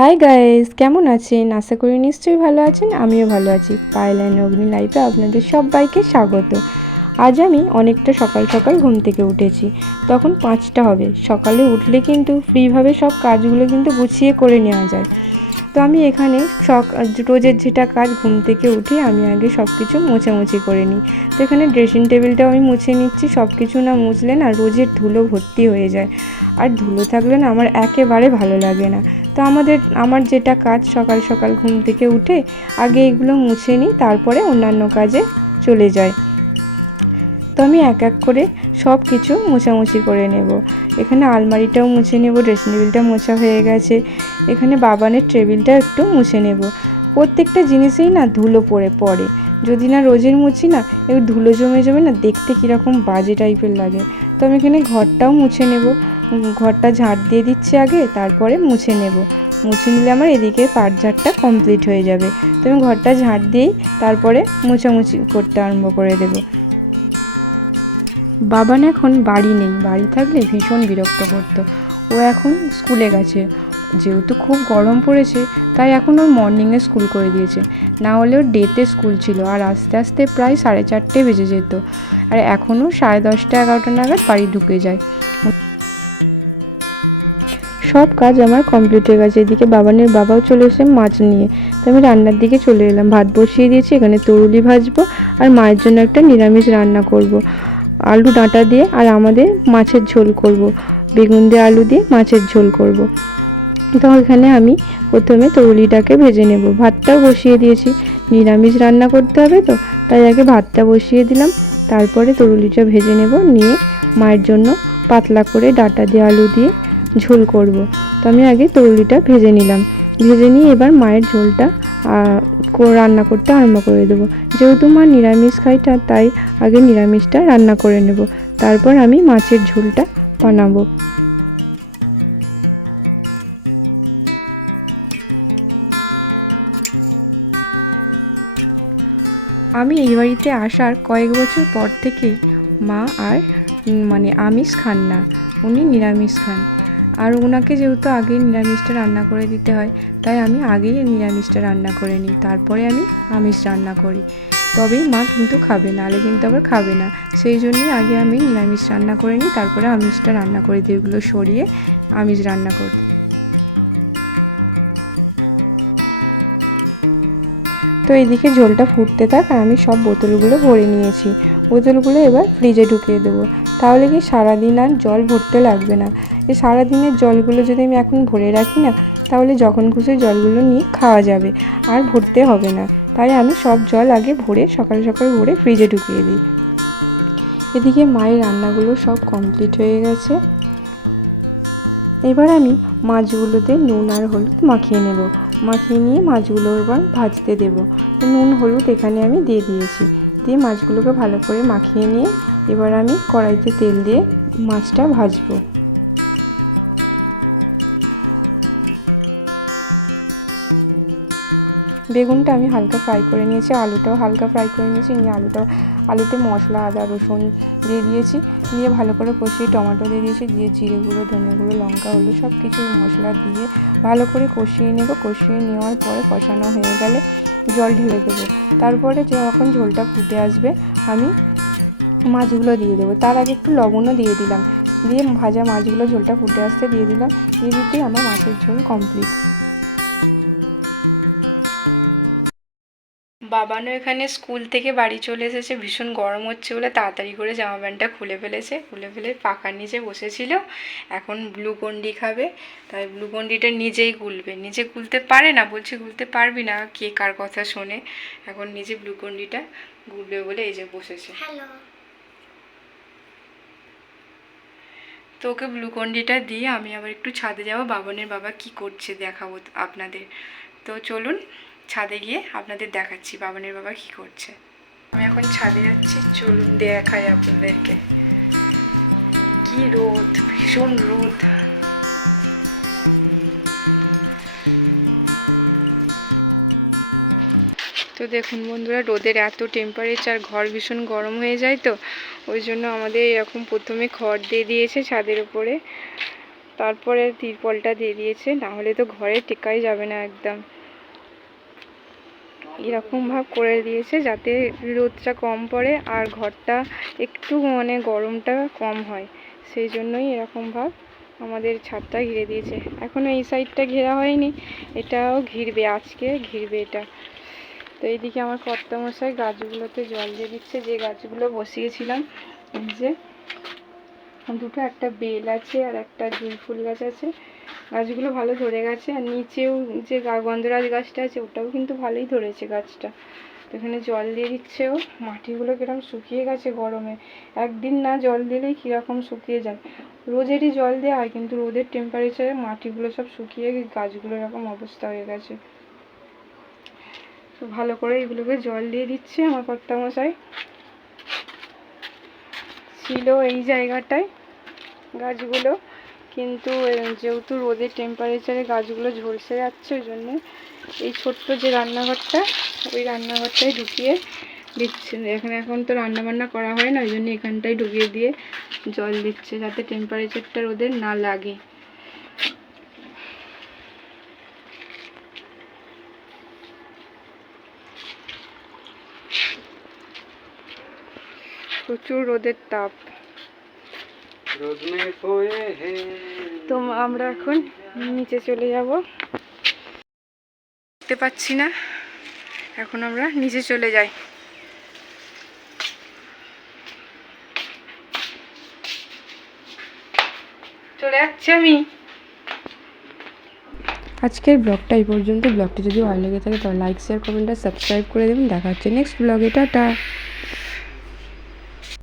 Hi guys, কেমন আছেন? আশা করি নিশ্চয়ই ভালো আছেন। আমিও ভালো আছি। পায়েল অ্যান্ড অগ্নি লাইফে আপনাদের সবাইকে স্বাগত। আজ আমি অনেকটা সকাল সকাল ঘুম থেকে উঠেছি। তখন 5টা হবে। সকালে উঠলে কিন্তু ফ্রিভাবে সব কাজগুলো কিন্তু গুছিয়ে করে নেওয়া যায়। তো আমি এখানে রোজের যেটা কাজ, ঘুম থেকে উঠে আমি আগে সব কিছু মোছামুছি করে নিই। তো এখানে ড্রেসিং টেবিলটাও আমি মুছে নিচ্ছি। সব কিছু না মুছলে না রোজের ধুলো ভর্তি হয়ে যায়, আর ধুলো থাকলে না আমার একেবারে ভালো লাগে না। তো আমার যেটা কাজ, সকাল সকাল ঘুম থেকে উঠে আগে এগুলো মুছে নিই, তারপরে অন্যান্য কাজে চলে যাই। তো আমি এক এক করে সব কিছু মোছামুছি করে নেব। এখানে আলমারিটাও মুছে নেব, ড্রেসিং টেবিলটা মোছা হয়ে গেছে। এখানে বাবানের টেবিলটা একটু মুছে নেব। প্রত্যেকটা জিনিসেই না ধুলো পড়ে, যদি না রোজের মুছি না একটু ধুলো জমে জমে না দেখতে কীরকম বাজে টাইপের লাগে। তো আমি এখানে ঘরটাও মুছে নেব। ঘরটা ঝাঁট দিয়ে দিচ্ছি আগে, তারপরে মুছে নেব। মুছে নিলে আমার এদিকে পাটঝাড়টা কমপ্লিট হয়ে যাবে। তো আমি ঘরটা ঝাঁট দিয়েই তারপরে মোছামুছি করতে আরম্ভ করে দেব। বাবান এখন বাড়ি নেই, বাড়ি থাকলে ভীষণ বিরক্ত করতো। ও এখন স্কুলে গেছে। যেহেতু খুব গরম পড়েছে, তাই এখন ওর মর্নিংয়ে স্কুল করে দিয়েছে। না হলে ওর ডেতে স্কুল ছিল, আর আস্তে আস্তে প্রায় 4:30 বেজে যেত। আর এখনও 10:30 11টা নাগাদ বাড়ি ঢুকে যায়। সব কাজ আমার কমপ্লিট হয়ে গেছে। এদিকে বাবানের বাবাও চলে এসে মাছ নিয়ে। তো আমি রান্নার দিকে চলে এলাম। ভাত বসিয়ে দিয়েছি, এখানে তরুলি ভাজবো আর মায়ের জন্য একটা নিরামিষ রান্না করব। আলু ডাঁটা দিয়ে, আর আমাদের মাছের ঝোল করব। বেগুন দিয়ে আলু দিয়ে মাছের ঝোল করব। তো এখানে আমি প্রথমে তরুলিটাকে ভেজে নেব। ভাতটাও বসিয়ে দিয়েছি, নিরামিষ রান্না করতে হবে তো, তাই আগে ভাতটা বসিয়ে দিলাম। তারপরে তরুলিটা ভেজে নেব, নিয়ে মায়ের জন্য পাতলা করে ডাঁটা দিয়ে আলু দিয়ে ঝোল করব। তো আমি আগে তরুলিটা ভেজে নিলাম। ভেজে নিয়ে এবার মায়ের ঝোলটা রান্না করতে আরম্ভ করে দেবো। যেহেতু মা নিরামিষ খাইটা, তাই আগে নিরামিষটা রান্না করে নেব, তারপর আমি মাছের ঝোলটা বানাবো। আমি এই বাড়িতে আসার কয়েক বছর পর থেকেই মা আর আমিষ খান না, উনি নিরামিষ খান। আর ওনাকে যেহেতু আগে নিরামিষটা রান্না করে দিতে হয়, তাই আমি আগেই নিরামিষটা রান্না করে নিই, তারপরে আমি আমিষ রান্না করি। তবেই মা কিন্তু খাবে, নাহলে কিন্তু আবার খাবে না। সেই জন্যই আগে আমি নিরামিষ রান্না করে নিই, তারপরে আমিষটা রান্না করে দিই, এগুলো সরিয়ে আমিষ রান্না করি। তো এইদিকে ঝোলটা ফুটতে থাক, আর আমি সব বোতলগুলো ভরে নিয়েছি। বোতলগুলো এবার ফ্রিজে ঢুকিয়ে দেবো। তাহলে কি সারাদিন আর জল ভরতে লাগবে না। এই সারাদিনের জলগুলো যদি আমি এখন ভরে রাখি না, তাহলে যখন খুশি জলগুলো নিয়ে খাওয়া যাবে, আর ভরতে হবে না। তাই আমি সব জল আগে ভরে সকাল সকাল ভরে ফ্রিজে ঢুকিয়ে দিই। এদিকে মায়ের রান্নাগুলো সব কমপ্লিট হয়ে গেছে। এবার আমি মাছগুলোতে নুন আর হলুদ মাখিয়ে নেব। মাখিয়ে নিয়ে মাছগুলো এবার ভাজতে দেব। নুন হলুদ এখানে আমি দিয়ে দিয়েছি। দিয়ে মাছগুলোকে ভালো করে মাখিয়ে নিয়ে এবার আমি কড়াইতে তেল দিয়ে মাছটা ভাজবো। বেগুনটা আমি হালকা ফ্রাই করে নিয়েছি, আলুটাও হালকা ফ্রাই করে নিয়েছি। নিয়ে আলুতে মশলা, আদা রসুন দিয়ে দিয়েছি। দিয়ে ভালো করে কষিয়ে টমেটো দিয়ে দিয়েছি। দিয়ে জিরে গুঁড়ো, ধনে গুঁড়ো, লঙ্কা হলুদ সব কিছু মশলা দিয়ে ভালো করে কষিয়ে নেব। কষিয়ে নেওয়ার পরে কষানো হয়ে গেলে জল ঢেলে দেবো। তারপরে যখন ঝোলটা ফুটে আসবে, আমি মাছগুলো দিয়ে দেবো। তার আগে একটু লবণও দিয়ে দিলাম। দিয়ে ভাজা মাছগুলো ঝোলটা ফুটে আসতে দিয়ে দিলাম। দিয়ে দিতেই আমার মাছের ঝোল কমপ্লিট। বাবানও এখানে স্কুল থেকে বাড়ি চলে এসেছে। ভীষণ গরম হচ্ছে বলে তাড়াতাড়ি করে জামা প্যান্টটা খুলে ফেলেছে। খুলে ফেলে পাখার নিচে বসেছিল। এখন গ্লুকন্ডি খাবে, তাই গ্লুকন্ডিটা নিজেই গুলবে। নিজে গুলতে পারে না, বলছে গুলতে পারবি না, কে কার কথা শোনে। এখন নিজে গ্লুকন্ডিটা গুলবে বলে এই যে বসেছে। তো ওকে গ্লুকন্ডিটা দিয়ে আমি আবার একটু ছাদে যাবো। বাবানের বাবা কি করছে দেখাবো আপনাদের। তো চলুন ছাদে গিয়ে আপনাদের দেখাচ্ছি বাবানের বাবা কি করছে। আমি এখন ছাদে যাচ্ছি, চলুন দেখাই আপনাদেরকে। কি রোদ, ভীষণ রোদ। তো দেখুন বন্ধুরা, রোদের এত টেম্পারেচার, ঘর ভীষণ গরম হয়ে যায়। তো ওই জন্য আমাদের এরকম প্রথমে খড় দিয়ে দিয়েছে ছাদের উপরে। তারপরে তিরপলটা দিয়ে দিয়েছে, না হলে তো ঘরে টেকাই যাবে না একদম। এরকম ভাব করে দিয়েছে যাতে রোদটা কম পড়ে আর ঘরটা একটু মানে গরমটা কম হয়, সেই জন্যই এরকম ভাব আমাদের ছাদটা ঘিরে দিয়েছে। এখনো এই সাইডটা ঘেরা হয়নি, এটাও ঘিরবে, আজকে ঘিরবে এটা। তো এইদিকে আমার কর্তামশাই গাছগুলোতে জল দিয়ে দিচ্ছে, যে গাছগুলো বসিয়েছিলাম। এই যে দুটো, একটা বেল আছে আর একটা জুঁই ফুল গাছ আছে। গাছগুলো ভালো ধরে গেছে, আর নিচেও যে গন্ধরাজ গাছটা আছে ওটাও কিন্তু ভালোই ধরেছে গাছটা। তো এখানে জল দিয়ে দিচ্ছে ও। মাটিগুলো কিরকম শুকিয়ে গেছে গরমে, একদিন না জল দিলেই কীরকম শুকিয়ে যায়। রোজেরই জল দেওয়া হয় কিন্তু রোদের টেম্পারেচারে মাটিগুলো সব শুকিয়ে গাছগুলো এরকম অবস্থা হয়ে গেছে। তো ভালো করে এগুলোকে জল দিয়ে দিচ্ছে আমার কর্তামশাই। ছিল এই জায়গাটায় গাছগুলো, কিন্তু যেহেতু রোদের টেম্পারেচারে গাছগুলো ঝলসে যাচ্ছে, ওই জন্য এই ছোট্ট যে রান্নাঘরটা, ওই রান্নাঘরটায় ঢুকিয়ে দিচ্ছে। এখানে এখন তো রান্নাবান্না করা হয় না, ওই জন্য এখানটায় ঢুকিয়ে দিয়ে জল দিচ্ছে যাতে টেম্পারেচারটা রোদের না লাগে। প্রচুর রোদের তাপ। তো আমরা এখন নিচে চলে যাব, দেখতে পাচ্ছি না, এখন আমরা নিচে চলে যাই। চলে যাচ্ছি আমি। আজকের ব্লগটা এই পর্যন্ত। ব্লগটি যদি ভালো লেগে থাকে তাহলে লাইক, শেয়ার, কমেন্ট আর সাবস্ক্রাইব করে দেবেন। দেখা হচ্ছে নেক্সট ব্লগে। টাটা।